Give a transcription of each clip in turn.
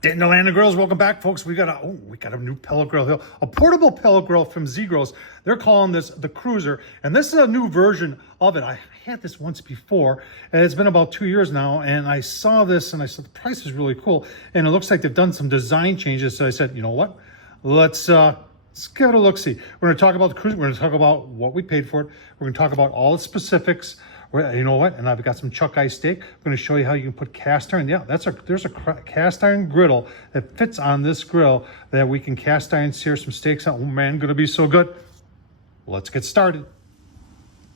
Didn't know Anna Grills. Welcome back, folks. We got a new pellet grill here, a portable pellet grill from Z-Grills. They're calling this the Cruiser, and this is a new version of it. I had this once before, and it's been about 2 years now. And I saw this, and I said the price is really cool, and it looks like they've done some design changes. So I said, you know what? Let's give it a look-see. We're going to talk about the Cruiser. We're going to talk about what we paid for it. We're going to talk about all the specifics. You know what? And I've got some chuck eye steak. I'm going to show you how you can put cast iron. Yeah, there's a cast iron griddle that fits on this grill that we can cast iron sear some steaks on. Oh man, going to be so good. Let's get started.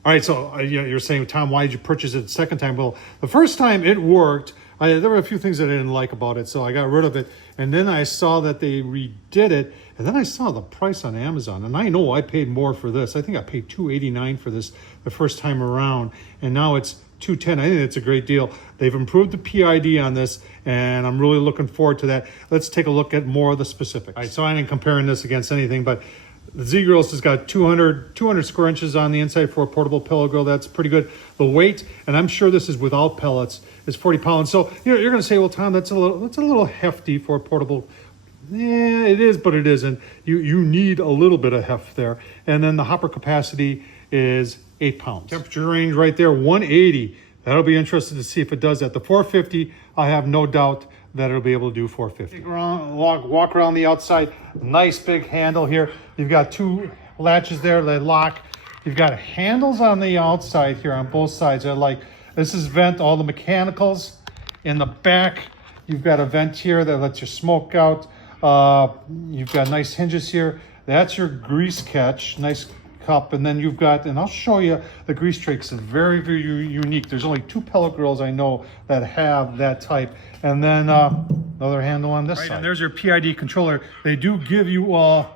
All right, so you're saying, Tom, why did you purchase it the second time? Well, the first time it worked. There were a few things that I didn't like about it, so I got rid of it. And then I saw that they redid it, and then I saw the price on Amazon. And I know I paid more for this. I think I paid $289 for this the first time around, and now it's $210. I think it's a great deal. They've improved the PID on this, and I'm really looking forward to that. Let's take a look at more of the specifics. All right, so I ain't comparing this against anything, but the Z-Grills has got 200 square inches on the inside for a portable pellet grill. That's pretty good. The weight, and I'm sure this is without pellets, is 40 pounds. So you're going to say, well, Tom, that's a little hefty for a portable. Yeah, it is, but it isn't. You need a little bit of heft there. And then the hopper capacity is 8 pounds. Temperature range right there, 180. That'll be interesting to see if it does that. The 450, I have no doubt that it'll be able to do 450. Walk around the outside. Nice big handle here. You've got two latches there that lock. You've got handles on the outside here on both sides. This is vent all the mechanicals. In the back, you've got a vent here that lets your smoke out. You've got nice hinges here. That's your grease catch. Nice cup. And then you've got, and I'll show you the grease tray because it's very, very unique. There's only 2 pellet grills I know that have that type. And then another handle on this side. And there's your PID controller. They do give you a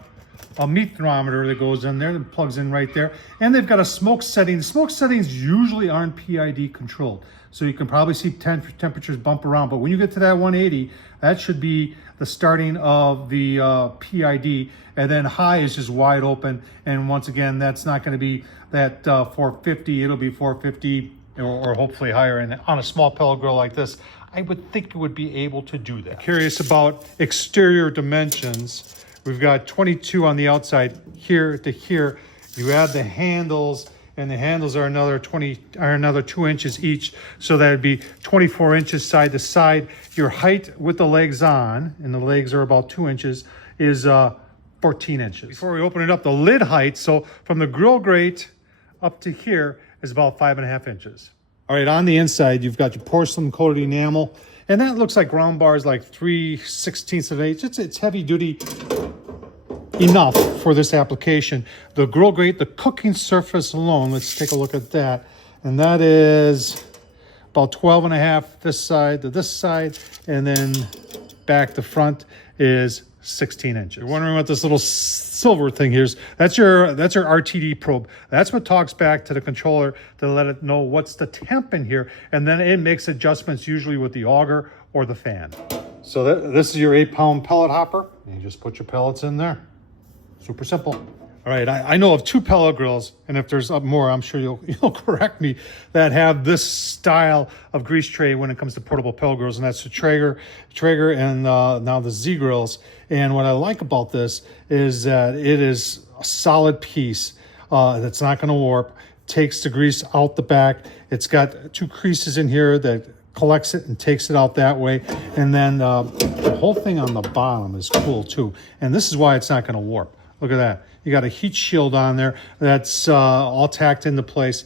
meat thermometer that goes in there, that plugs in right there. And they've got a smoke setting. The smoke settings usually aren't PID controlled. So you can probably see temperatures bump around. But when you get to that 180, that should be the starting of the PID. And then high is just wide open. And once again, that's not going to be that 450. It'll be 450 or hopefully higher. And on a small pellet grill like this, I would think it would be able to do that. Curious about exterior dimensions. We've got 22 on the outside here to here. You add the handles, and the handles are another 2 inches each, so that'd be 24 inches side to side. Your height with the legs on, and the legs are about 2 inches, is 14 inches. Before we open it up, the lid height, so from the grill grate up to here is about 5.5 inches. All right, on the inside, you've got your porcelain coated enamel, and that looks like round bars like 3/16 of an inch. It's heavy duty enough for this application. The grill grate, the cooking surface alone, let's take a look at that. And that is about 12.5 this side to this side, and then back to front is 16 inches. You're wondering what this little silver thing here is. That's your RTD probe. That's what talks back to the controller to let it know what's the temp in here, and then it makes adjustments usually with the auger or the fan. So this is your 8-pound pellet hopper, and you just put your pellets in there. Super simple. All right, I know of 2 pellet grills, and if there's more, I'm sure you'll correct me, that have this style of grease tray when it comes to portable pellet grills, and that's the Traeger and now the Z-Grills. And what I like about this is that it is a solid piece that's not going to warp, takes the grease out the back. It's got 2 creases in here that collects it and takes it out that way. And then the whole thing on the bottom is cool too. And this is why it's not going to warp. Look at that. You got a heat shield on there that's all tacked into place.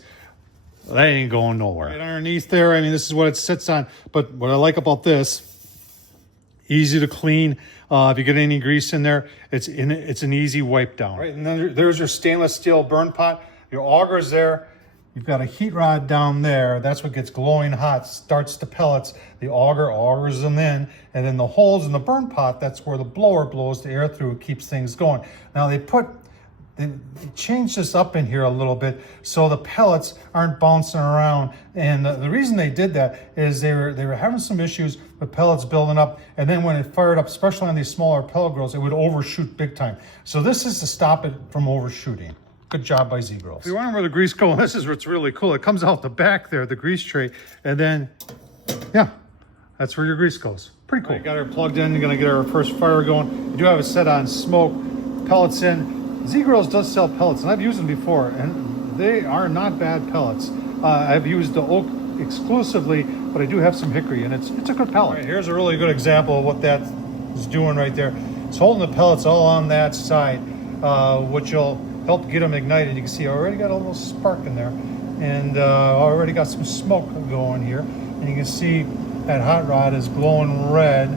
That ain't going nowhere. Right underneath there, I mean, this is what it sits on. But what I like about this, easy to clean. If you get any grease in there, it's an easy wipe down. Right, and then there's your stainless steel burn pot. Your auger's there. You've got a heat rod down there. That's what gets glowing hot, starts the pellets. The auger augers them in, and then the holes in the burn pot, that's where the blower blows the air through, keeps things going. Now they changed this up in here a little bit so the pellets aren't bouncing around. And the reason they did that is they were having some issues with pellets building up, and then when it fired up, especially on these smaller pellet grills, it would overshoot big time. So this is to stop it from overshooting. Good job by Z-Grills. If you wonder where the grease goes, this is what's really cool. It comes out the back there, the grease tray, and then, yeah, that's where your grease goes. Pretty cool. Got her plugged in. Gonna get our first fire going. We do have it set on smoke. Pellets in. Z-Grills does sell pellets, and I've used them before, and they are not bad pellets. I've used the oak exclusively, but I do have some hickory, and it's a good pellet. Right, here's a really good example of what that is doing right there. It's holding the pellets all on that side, which will help get them ignited. You can see I already got a little spark in there, and already got some smoke going here. And you can see that hot rod is glowing red.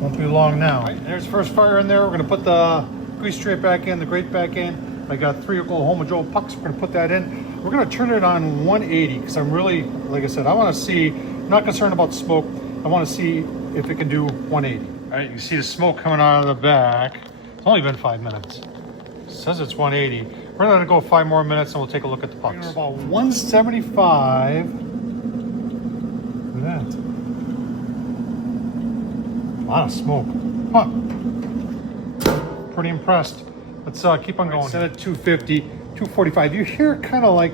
Won't be long now. Right, there's first fire in there. We're gonna put the grease straight back in, the grate back in. I got 3 Oklahoma Joe pucks. We're gonna put that in. We're gonna turn it on 180 because I'm really, like I said, I want to see. I'm not concerned about smoke. I want to see if it can do 180. All right, you can see the smoke coming out of the back. It's only been 5 minutes. It says it's 180. We're gonna go 5 more minutes and we'll take a look at the pucks. We're about 175. Look at that. A lot of smoke. Huh. Pretty impressed. Let's keep on going. Set at 250, 245. You hear kind of like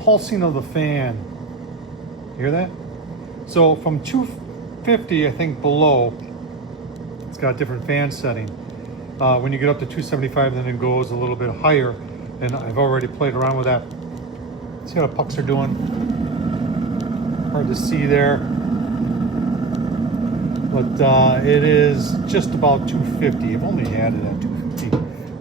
pulsing of the fan. You hear that? So from 250, I think below, it's got a different fan setting. When you get up to 275, then it goes a little bit higher. And I've already played around with that. See how the pucks are doing? Hard to see there. But it is just about 250. I've only had it at 250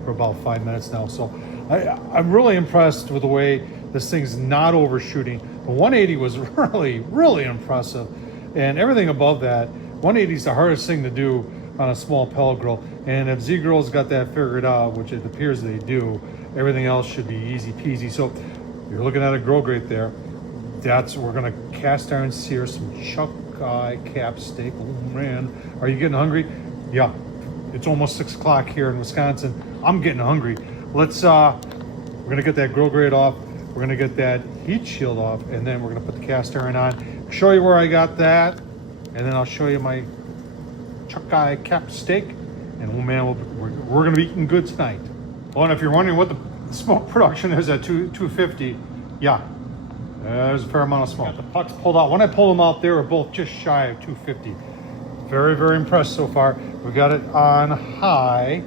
for about 5 minutes now. So I'm really impressed with the way this thing's not overshooting. The 180 was really, really impressive. And everything above that, 180 is the hardest thing to do on a small pellet grill. And if Z-Grill's got that figured out, which it appears they do, everything else should be easy peasy. So you're looking at a grill grate there. We're gonna cast iron sear some chuck eye cap steak. Oh man, are you getting hungry? Yeah, it's almost 6 o'clock here in Wisconsin. I'm getting hungry. We're gonna get that grill grate off. We're gonna get that heat shield off, and then we're gonna put the cast iron on. Show you where I got that, and then I'll show you my chuck eye cap steak. And oh man, we're gonna be eating good tonight. Well, and if you're wondering what the smoke production is at 250, yeah. There's a fair amount of smoke. Got the pucks pulled out. When I pulled them out, they were both just shy of 250. Very, very impressed so far. We got it on high.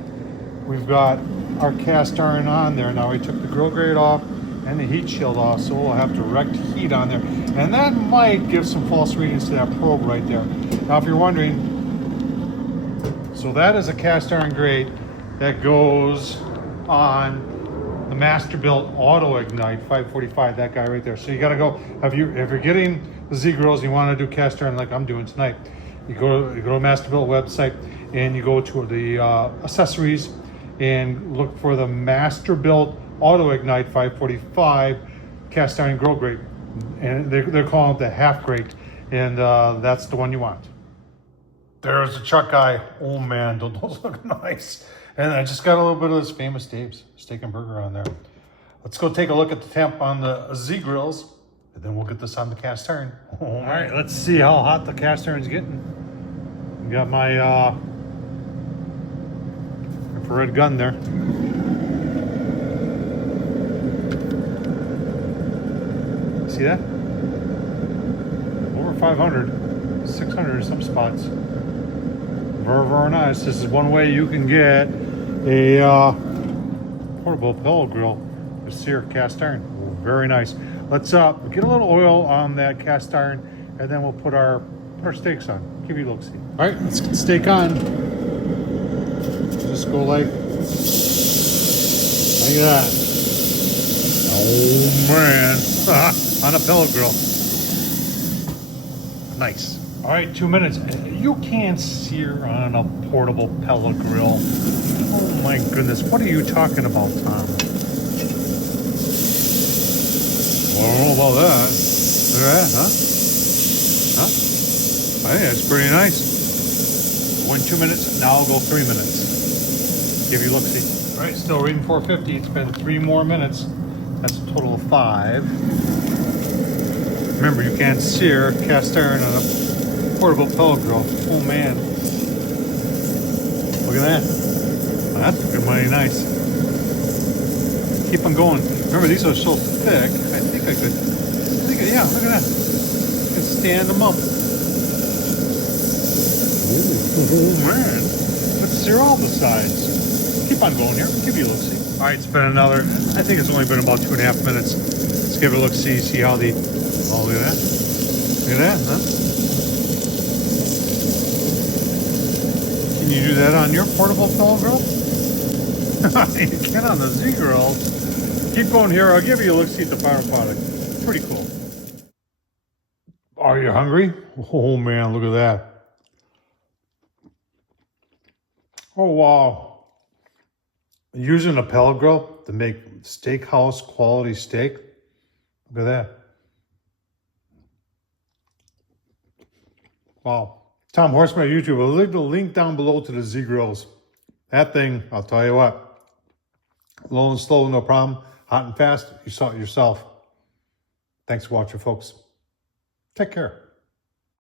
We've got our cast iron on there. Now we took the grill grate off and the heat shield off, so we'll have direct heat on there. And that might give some false readings to that probe right there. Now, if you're wondering, so that is a cast iron grate that goes on the Masterbuilt Auto Ignite 545, that guy right there. So you got to go, if you're getting the Z-Grills and you want to do cast iron like I'm doing tonight, you go to Masterbuilt website and you go to the accessories and look for the Masterbuilt Auto Ignite 545 cast iron grill grate. And they're calling it the half grate, and that's the one you want. There's a chuck eye. Oh man, those look nice. And I just got a little bit of this famous Dave's steak and burger on there. Let's go take a look at the temp on the Z-Grills, and then we'll get this on the cast iron. All right, let's see how hot the cast iron's getting. Got my infrared gun there. See that? Over 500, 600 in some spots. Very, very nice. This is one way you can get a portable pellet grill with sear cast iron. Very nice. Let's get a little oil on that cast iron, and then we'll put our steaks on. Give you a look-see. All right, let's get the steak on. Just go like that. Oh man, on a pellet grill. Nice. All right, 2 minutes. You can't sear on a portable pellet grill. Oh my goodness, what are you talking about, Tom? Well, I don't know about that. Look at that, huh? I think that's pretty nice. Went 2 minutes, now I'll go 3 minutes. Give you a look-see. All right, still reading 450. It's been 3 more minutes. That's a total of 5. Remember, you can't sear cast iron on a portable pellet grill. Oh man. Look at that. That's looking mighty nice. Keep on going. Remember, these are so thick. I think I could, yeah, look at that. I can stand them up. Oh man, let's sear all the sides. Keep on going here. Give you a look-see. All right, it's been another, I think it's only been about 2.5 minutes. Let's give it a look-see, see how the, oh, look at that. Look at that, huh? Can you do that on your portable pellet grill? You can on the Z grill. Keep going here. I'll give you a look-see at the final product. Pretty cool. Are you hungry? Oh man, look at that. Oh wow. Using a pellet grill to make steakhouse quality steak. Look at that. Wow. Tom Horsman on YouTube. I'll leave the link down below to the Z grills. That thing, I'll tell you what. Low and slow, no problem. Hot and fast, you saw it yourself. Thanks for watching, folks. Take care.